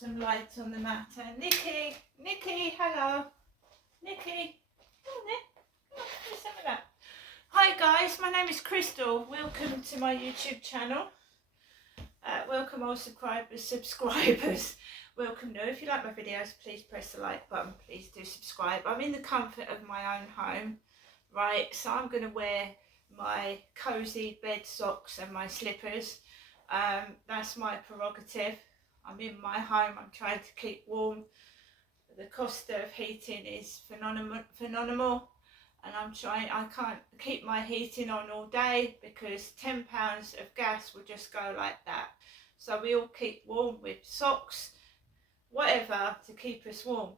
some light on the matter. Nikki, hello. Nikki, come on then. Come on, do some of that. Hi guys, my name is Crystal. Welcome to my YouTube channel. Welcome all subscribers. Welcome new. If you like my videos, please press the like button. Please do subscribe. I'm in the comfort of my own home, right? So I'm going to wear my cosy bed socks and my slippers. That's my prerogative. I'm in my home. I'm trying to keep warm. The cost of heating is phenomenal. And I can't keep my heating on all day because £10 of gas will just go like that. So we all keep warm with socks, whatever, to keep us warm.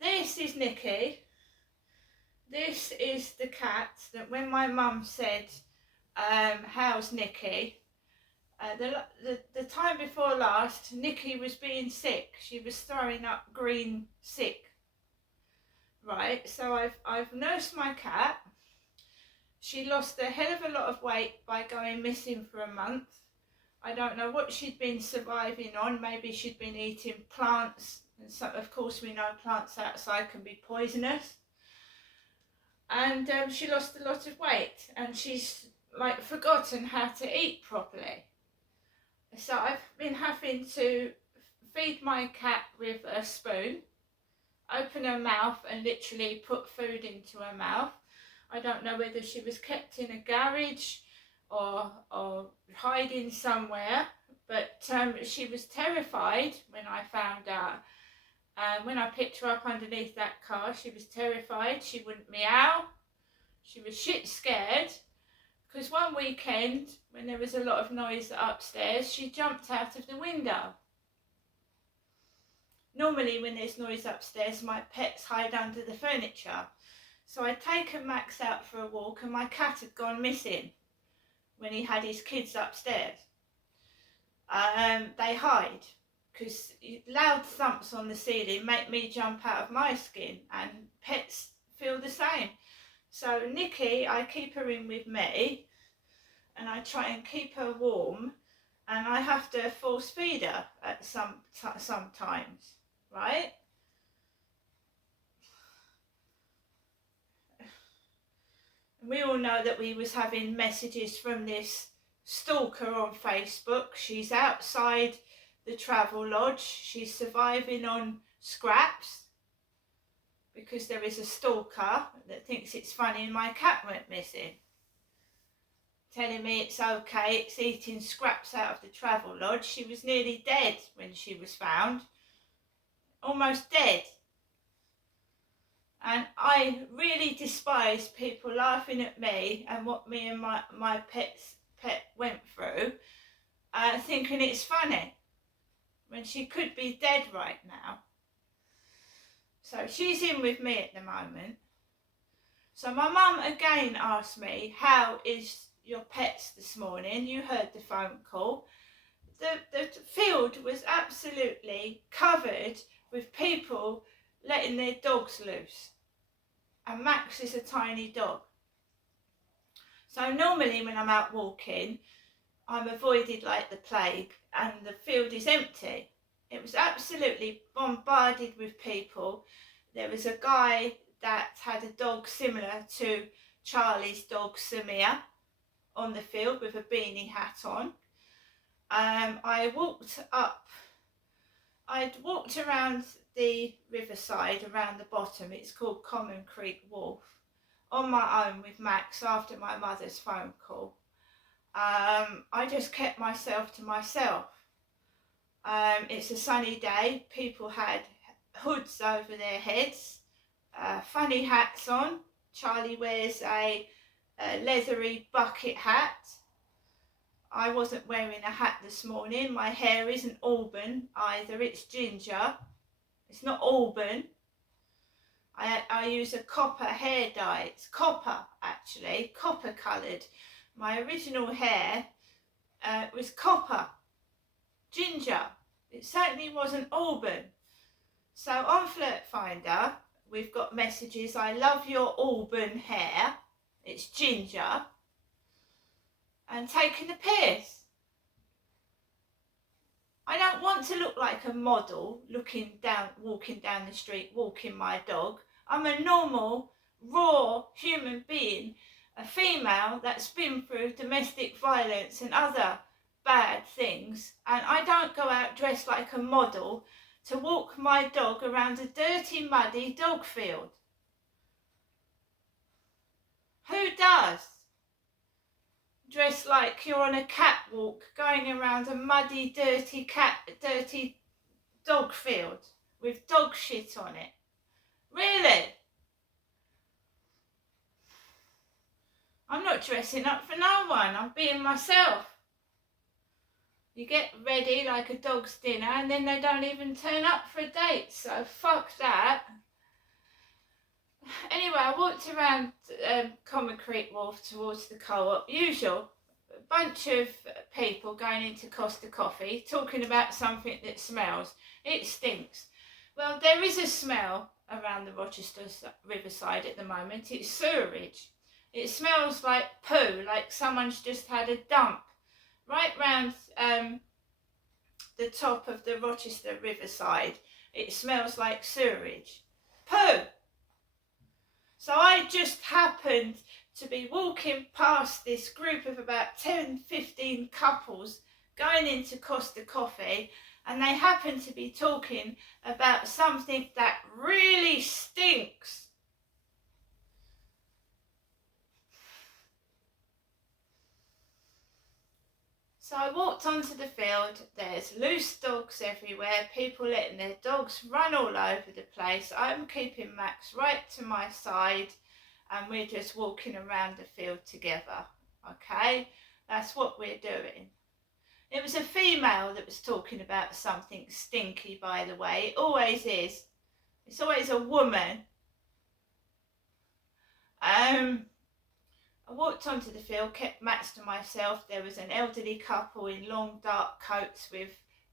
This is Nikki. This is the cat that when my mum said, how's Nikki? The time before last, Nikki was being sick. She was throwing up green sick. Right, so I've nursed my cat. She lost a hell of a lot of weight by going missing for a month. I don't know what she'd been surviving on. Maybe she'd been eating plants. And so, of course, we know plants outside can be poisonous. And she lost a lot of weight. And she's like forgotten how to eat properly. So I've been having to feed my cat with a spoon, open her mouth and literally put food into her mouth. I don't know whether she was kept in a garage or hiding somewhere, but she was terrified when I found out. When I picked her up underneath that car, she was terrified. She wouldn't meow. She was shit scared. Because one weekend, when there was a lot of noise upstairs, she jumped out of the window. Normally when there's noise upstairs, my pets hide under the furniture. So I'd taken Max out for a walk and my cat had gone missing when he had his kids upstairs. They hide because loud thumps on the ceiling make me jump out of my skin, and pets feel the same. So Nikki, I keep her in with me and I try and keep her warm, and I have to force feed her at sometimes, right? We all know that we was having messages from this stalker on Facebook. She's outside the travel lodge. She's surviving on scraps because there is a stalker that thinks it's funny my cat went missing. Telling me it's okay, it's eating scraps out of the travel lodge. She was nearly dead when she was found. Almost dead. And I really despise people laughing at me and what me and my pet went through, thinking it's funny when she could be dead right now. So she's in with me at the moment. So my mum again asked me, how is your pets this morning? You heard the phone call. The field was absolutely covered with people letting their dogs loose, and Max is a tiny dog. So normally when I'm out walking, I'm avoided like the plague and the field is empty. It was absolutely bombarded with people. There was a guy that had a dog similar to Charlie's dog Samir on the field with a beanie hat on. I'd walked around the riverside, around the bottom. It's called Common Creek Wharf, on my own with Max after my mother's phone call. I just kept myself to myself. It's a sunny day. People had hoods over their heads, funny hats on. Charlie wears a leathery bucket hat. I wasn't wearing a hat this morning. My hair isn't auburn either, it's ginger. It's not auburn. I use a copper hair dye. It's copper, actually, copper coloured. My original hair was copper, ginger. It certainly wasn't auburn. So on Flirt Finder, we've got messages, I love your auburn hair. It's ginger. And taking the piss. I don't want to look like a model walking down the street, walking my dog. I'm a normal, raw human being, a female that's been through domestic violence and other bad things. And I don't go out dressed like a model to walk my dog around a dirty, muddy dog field. Who does? Dressed like you're on a catwalk going around a muddy, dirty dog field with dog shit on it. Really? I'm not dressing up for no one. I'm being myself. You get ready like a dog's dinner and then they don't even turn up for a date. So fuck that. Anyway, I walked around Concrete Wharf towards the co-op. Usual. A bunch of people going into Costa Coffee talking about something that smells. It stinks. Well, there is a smell around the Rochester Riverside at the moment. It's sewerage. It smells like poo, like someone's just had a dump right round the top of the Rochester Riverside. It smells like sewerage. Poo! So I just happened to be walking past this group of about 10-15 couples going into Costa Coffee, and they happened to be talking about something that really stinks. So I walked onto the field. There's loose dogs everywhere, people letting their dogs run all over the place. I'm keeping Max right to my side and we're just walking around the field together, okay? That's what we're doing. It was a female that was talking about something stinky, by the way. It always is. It's always a woman. I walked onto the field, kept Max to myself. There was an elderly couple in long dark coats with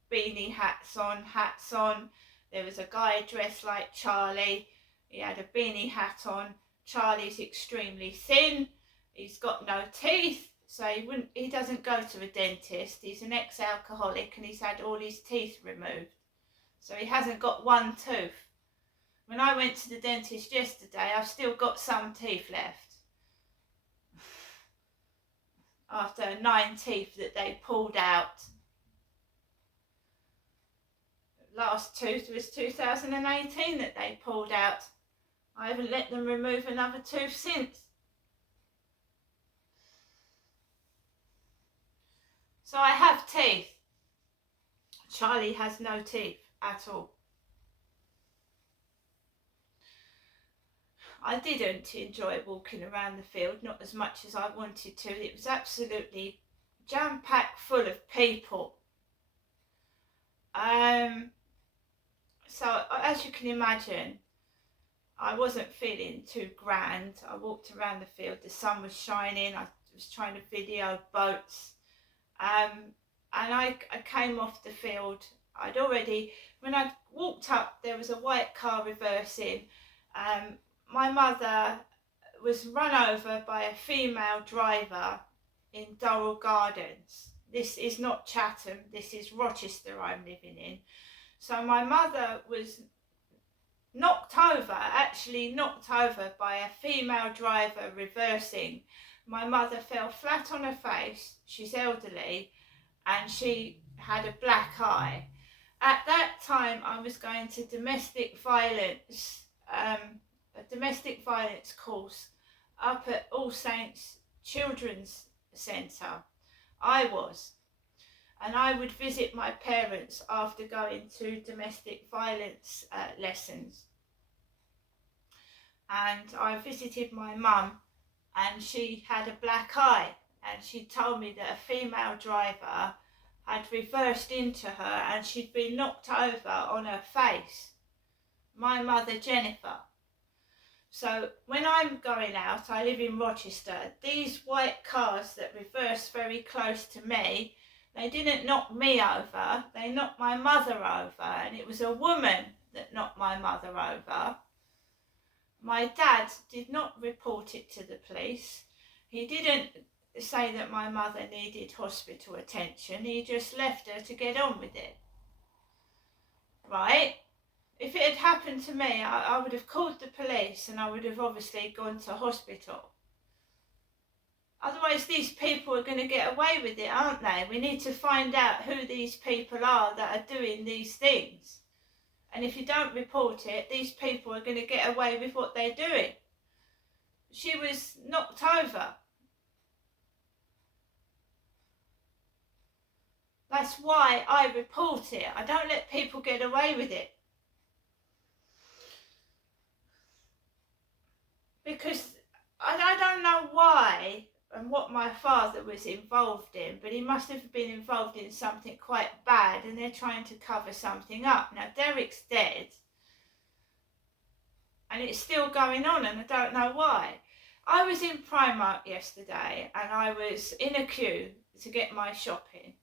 beanie hats on. There was a guy dressed like Charlie. He had a beanie hat on. Charlie's extremely thin. He's got no teeth, so he doesn't go to a dentist. He's an ex-alcoholic and he's had all his teeth removed. So he hasn't got one tooth. When I went to the dentist yesterday, I've still got some teeth left. After 9 teeth that they pulled out. Last tooth was 2018 that they pulled out. I haven't let them remove another tooth since. So I have teeth. Charlie has no teeth at all. I didn't enjoy walking around the field, not as much as I wanted to. It was absolutely jam-packed full of people. So as you can imagine, I wasn't feeling too grand. I walked around the field, the sun was shining, I was trying to video boats. And I came off the field. When I walked up, there was a white car reversing. My mother was run over by a female driver in Durrell Gardens. This is not Chatham, this is Rochester I'm living in. So my mother was actually knocked over by a female driver reversing. My mother fell flat on her face. She's elderly and she had a black eye. At that time I was going to domestic violence a domestic violence course up at All Saints Children's Centre. And I would visit my parents after going to domestic violence lessons. And I visited my mum and she had a black eye, and she told me that a female driver had reversed into her and she'd been knocked over on her face. My mother Jennifer. So when I'm going out, I live in Rochester, these white cars that reverse very close to me, they didn't knock me over, they knocked my mother over, and it was a woman that knocked my mother over. My dad did not report it to the police. He didn't say that my mother needed hospital attention, he just left her to get on with it. right? If it had happened to me, I would have called the police and I would have obviously gone to hospital. Otherwise, these people are going to get away with it, aren't they? We need to find out who these people are that are doing these things. And if you don't report it, these people are going to get away with what they're doing. She was knocked over. That's why I report it. I don't let people get away with it. Because I don't know why and what my father was involved in, but he must have been involved in something quite bad and they're trying to cover something up. Now, Derek's dead and it's still going on and I don't know why. I was in Primark yesterday and I was in a queue to get my shopping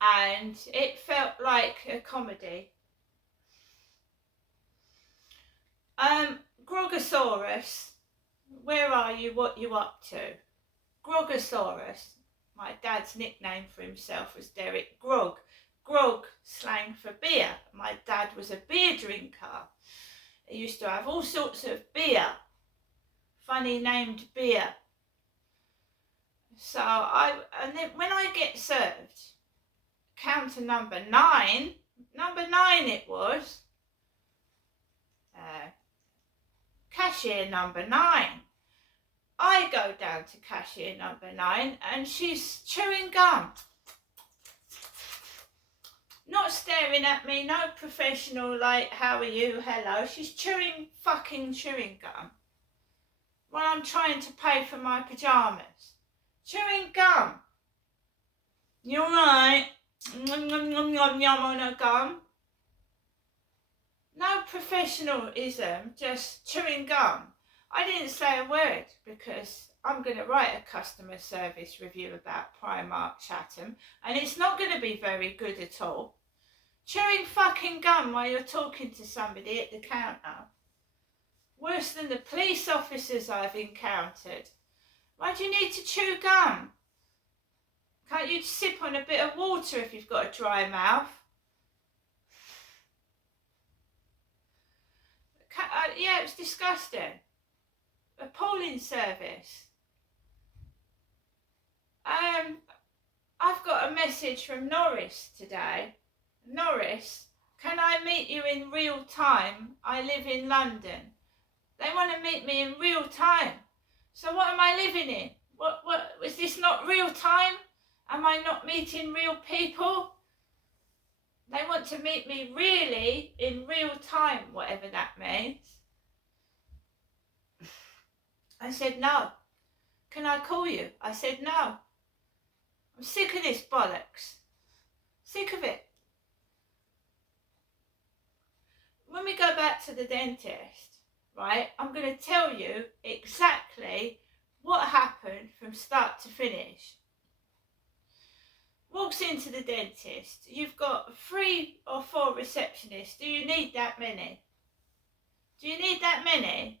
and it felt like a comedy. Grogosaurus, where are you? What you up to? Grogosaurus, my dad's nickname for himself was Derek Grog. Grog, slang for beer. My dad was a beer drinker. He used to have all sorts of beer, funny named beer. So and then when I get served, counter number 9 it was, cashier number 9. I go down to cashier number 9 and she's chewing gum. Not staring at me, no professional like, how are you, hello. She's chewing gum while I'm trying to pay for my pyjamas. Chewing gum. You're right. Yum on a gum. No professionalism, just chewing gum. I didn't say a word because I'm going to write a customer service review about Primark Chatham and it's not going to be very good at all. Chewing fucking gum while you're talking to somebody at the counter. Worse than the police officers I've encountered. Why do you need to chew gum? Can't you sip on a bit of water if you've got a dry mouth? Yeah, it was disgusting. Appalling service. I've got a message from Norris today. Norris, can I meet you in real time? I live in London. They want to meet me in real time. So what am I living in? What is this not real time? Am I not meeting real people? They want to meet me really in real time, whatever that means. I said, no. Can I call you? I said, no. I'm sick of this bollocks. Sick of it. When we go back to the dentist, right, I'm going to tell you exactly what happened from start to finish. Walks into the dentist, you've got 3 or 4 receptionists. Do you need that many? Do you need that many?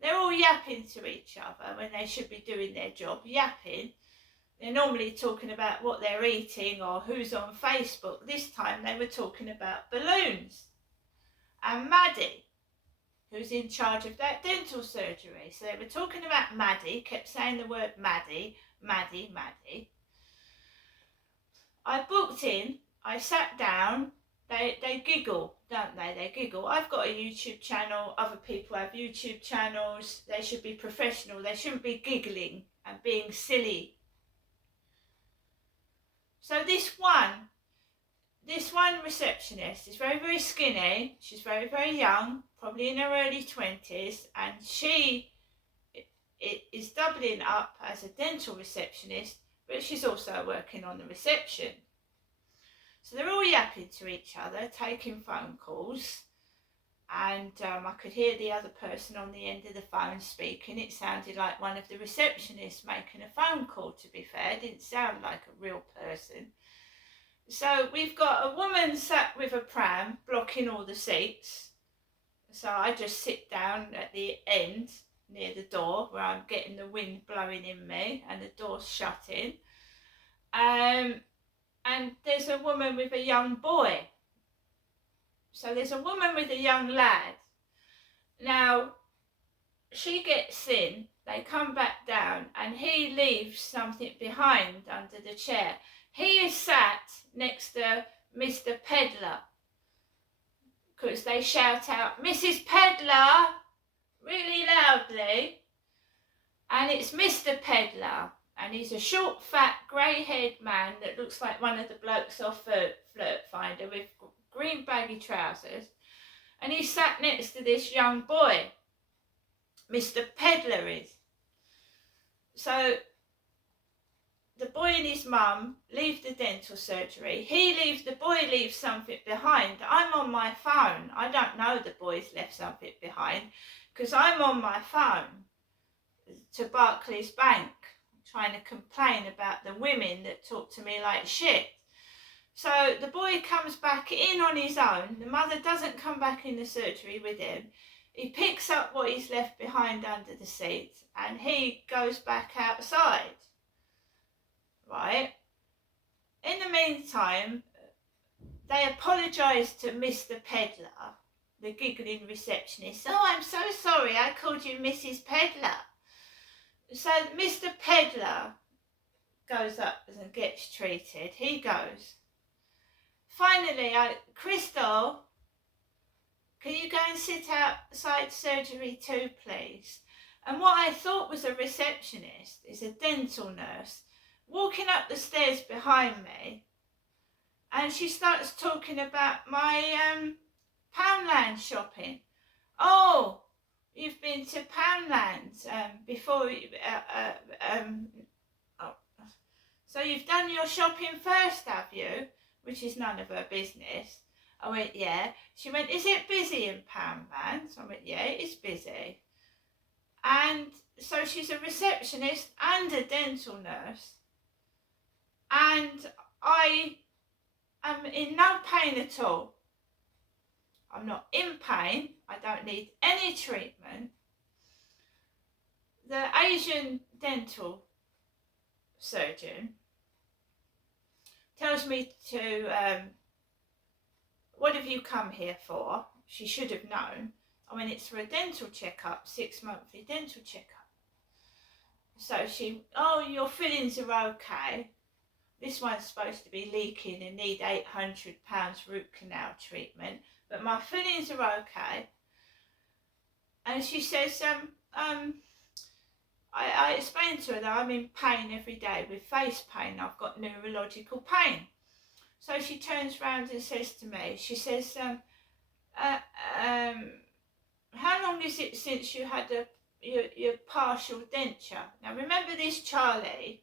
They're all yapping to each other when they should be doing their job, yapping. They're normally talking about what they're eating or who's on Facebook. This time they were talking about balloons. And Maddie, who's in charge of that dental surgery. So they were talking about Maddie, kept saying the word Maddie, Maddie, Maddie. I booked in, I sat down, they giggle, don't they? They giggle. I've got a YouTube channel, other people have YouTube channels. They should be professional, they shouldn't be giggling and being silly. So this one receptionist is very, very skinny. She's very, very young, probably in her early 20s, and she is doubling up as a dental receptionist, but she's also working on the reception. So they're all yapping to each other, taking phone calls, and I could hear the other person on the end of the phone speaking. It sounded like one of the receptionists making a phone call, to be fair. It didn't sound like a real person. So we've got a woman sat with a pram blocking all the seats. So I just sit down at the end near the door where I'm getting the wind blowing in me and the door's shutting. And there's a woman with a young boy. So there's a woman with a young lad. Now, she gets in, they come back down, and he leaves something behind under the chair. He is sat next to Mr. Peddler, because they shout out, "Mrs. Peddler," really loudly, and it's Mr. Peddler, and he's a short, fat, grey-haired man that looks like one of the blokes off Flirt Finder with green baggy trousers, and he's sat next to this young boy. Mr. Peddler is. So the boy and his mum leave the dental surgery. The boy leaves something behind. I'm on my phone. I don't know the boy's left something behind because I'm on my phone to Barclays Bank trying to complain about the women that talk to me like shit. So the boy comes back in on his own. The mother doesn't come back in the surgery with him. He picks up what he's left behind under the seat and he goes back outside. Right? In the meantime, they apologise to Mr. Peddler, the giggling receptionist. "Oh, I'm so sorry, I called you Mrs. Peddler." So Mr. Peddler goes up and gets treated. He goes. Finally, Crystal, can you go and sit outside surgery too, please? And what I thought was a receptionist is a dental nurse walking up the stairs behind me, and she starts talking about my Poundland shopping. "Oh, you've been to Poundland before, so you've done your shopping first, have you?" Which is none of her business. I went, "Yeah." She went, "Is it busy in Poundland?" So I went, "Yeah, it's busy." And so she's a receptionist and a dental nurse. And I am in no pain at all. I'm not in pain. I don't need any treatment. The Asian dental surgeon tells me to, "What have you come here for?" She should have known. I mean, it's for a dental checkup, 6 monthly dental checkup. So "Oh, your fillings are okay. This one's supposed to be leaking and need £800 root canal treatment, but my fillings are okay." And she says, I explained to her that I'm in pain every day with face pain. I've got neurological pain. So she turns round and says to me, she says, "How long is it since you had your partial denture?" Now remember, this Charlie,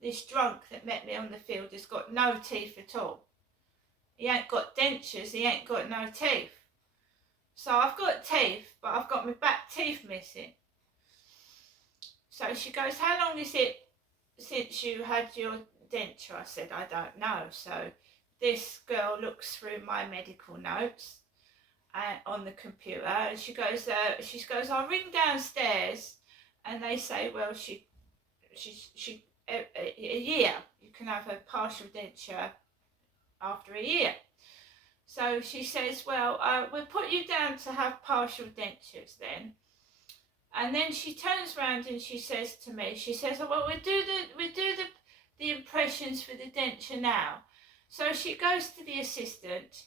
this drunk that met me on the field, has got no teeth at all. He ain't got dentures, he ain't got no teeth. So I've got teeth, but I've got my back teeth missing. So she goes, "How long is it since you had your denture?" I said, "I don't know." So this girl looks through my medical notes on the computer, and she goes, "I'll ring downstairs," and they say, "Well, she a year. You can have a partial denture after a year." So she says, "Well, we'll put you down to have partial dentures then." And then she turns around and she says to me, she says, "Oh, well, we do the impressions for the denture now." So she goes to the assistant,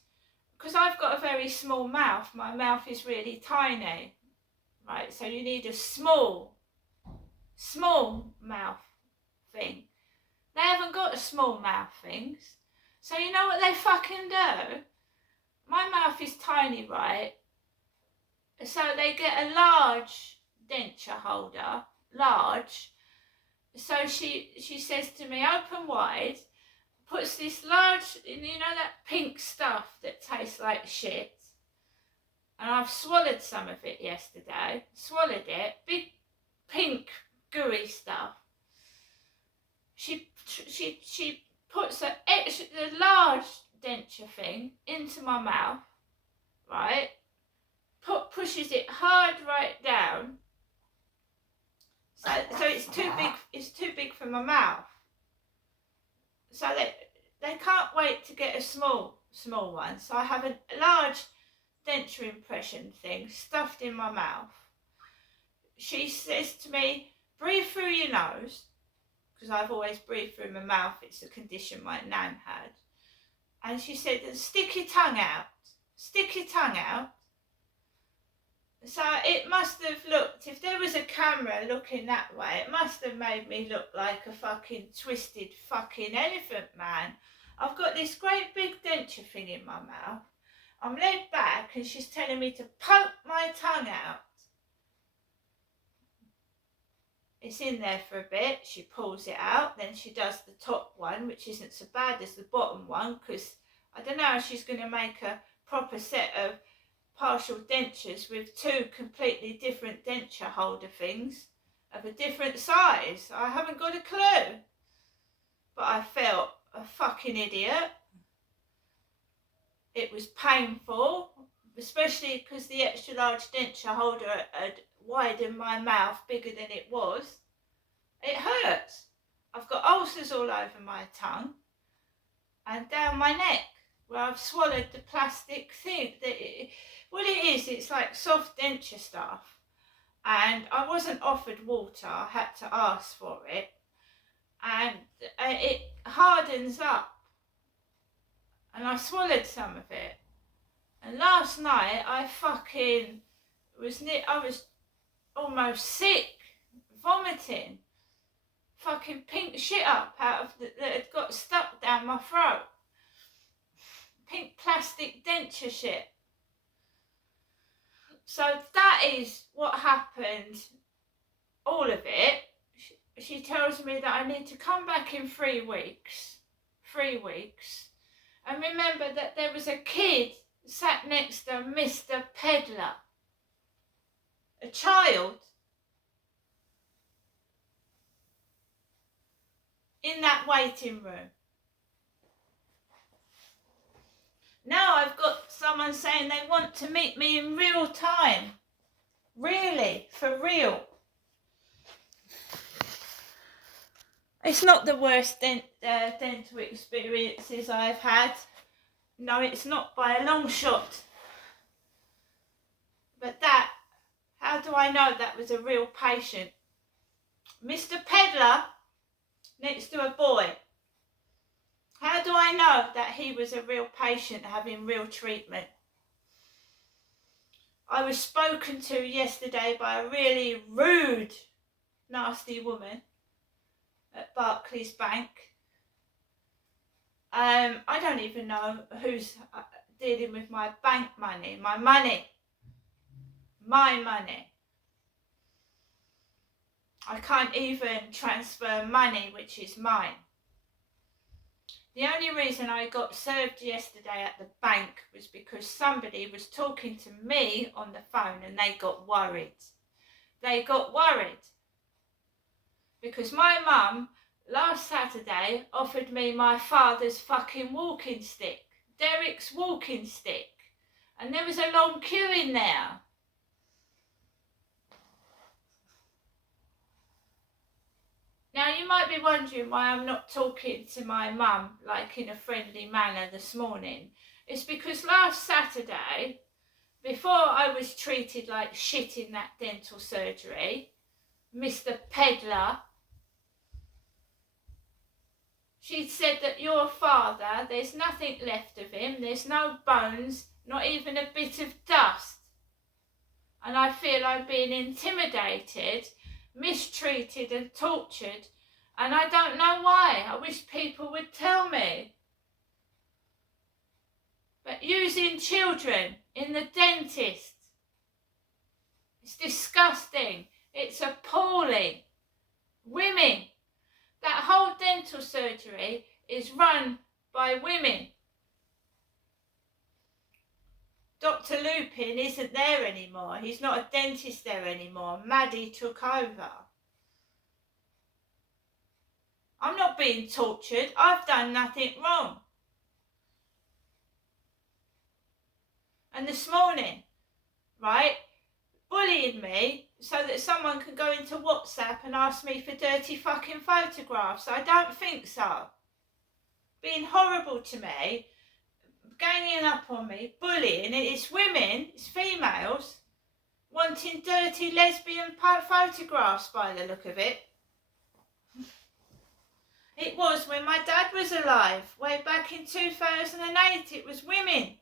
because I've got a very small mouth. My mouth is really tiny, right? So you need a small mouth thing. They haven't got small mouth things. So you know what they fucking do? My mouth is tiny, right? So they get a large denture holder, large. So she says to me, "Open wide," puts this large, you know that pink stuff that tastes like shit? And I've swallowed some of it yesterday. Swallowed it, big pink gooey stuff. She puts the large denture thing into my mouth, right? Pushes it hard right down. So it's too big. It's too big for my mouth. So they can't wait to get a small small one. So I have a large denture impression thing stuffed in my mouth. She says to me, breathe through your nose, because I've always breathed through my mouth. It's a condition my nan had. And she said, stick your tongue out. Stick your tongue out. So it must have looked, if there was a camera looking that way, it must have made me look like a fucking twisted fucking elephant man. I've got this great big denture thing in my mouth. I'm laid back and she's telling me to poke my tongue out. It's in there for a bit. She pulls it out. Then she does the top one, which isn't so bad as the bottom one, because I don't know how she's going to make a proper set of partial dentures with two completely different denture holder things of a different size. I haven't got a clue. But I felt a fucking idiot. It was painful, especially because the extra large denture holder had widened my mouth bigger than it was. It hurts. I've got ulcers all over my tongue and down my neck where I've swallowed the plastic thing. What it is, it's like soft denture stuff. And I wasn't offered water, I had to ask for it. And it hardens up. And I swallowed some of it. And last night I was almost sick, vomiting, fucking pink shit up out of that had got stuck down my throat. Pink plastic denture shit. So that is what happened, all of it. She tells me that I need to come back in 3 weeks. 3 weeks. And remember that there was a kid sat next to Mr. Peddler. A child. In that waiting room. Now I've got someone saying they want to meet me in real time. Really, for real. It's not the worst dental experiences I've had. No, it's not by a long shot. But how do I know that was a real patient? Mr. Peddler next to a boy. How do I know that he was a real patient having real treatment? I was spoken to yesterday by a really rude, nasty woman at Barclays Bank. I don't even know who's dealing with my bank money, my money. I can't even transfer money, which is mine. The only reason I got served yesterday at the bank was because somebody was talking to me on the phone and they got worried. They got worried because my mum last Saturday offered me my father's fucking walking stick, Derek's walking stick, and there was a long queue in there. Now you might be wondering why I'm not talking to my mum like in a friendly manner this morning. It's because last Saturday, before I was treated like shit in that dental surgery, Mr. Peddler, she'd said that your father, there's nothing left of him, there's no bones, not even a bit of dust. And I feel I'm being intimidated, mistreated and tortured, and I don't know why. I wish people would tell me. But using children in the dentist, it's disgusting, it's appalling. Women, that whole dental surgery is run by women. Dr. Lupin isn't there anymore. He's not a dentist there anymore. Maddie took over. I'm not being tortured. I've done nothing wrong. And this morning, right, bullying me so that someone can go into WhatsApp and ask me for dirty fucking photographs. I don't think so. Being horrible to me, ganging up on me, bullying, and it's women, it's females, wanting dirty lesbian photographs by the look of it. It was when my dad was alive, way back in 2008, it was women.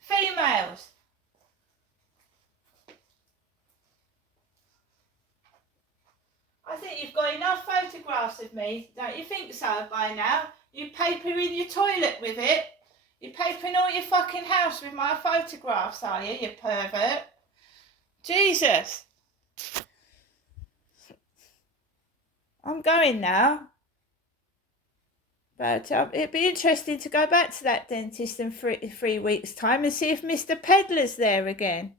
Females. I think you've got enough photographs of me, don't you think so by now? You paper in your toilet with it. You're papering all your fucking house with my photographs, are you pervert? Jesus. I'm going now. But it'd be interesting to go back to that dentist in 3 weeks' time and see if Mr. Pedlar's there again.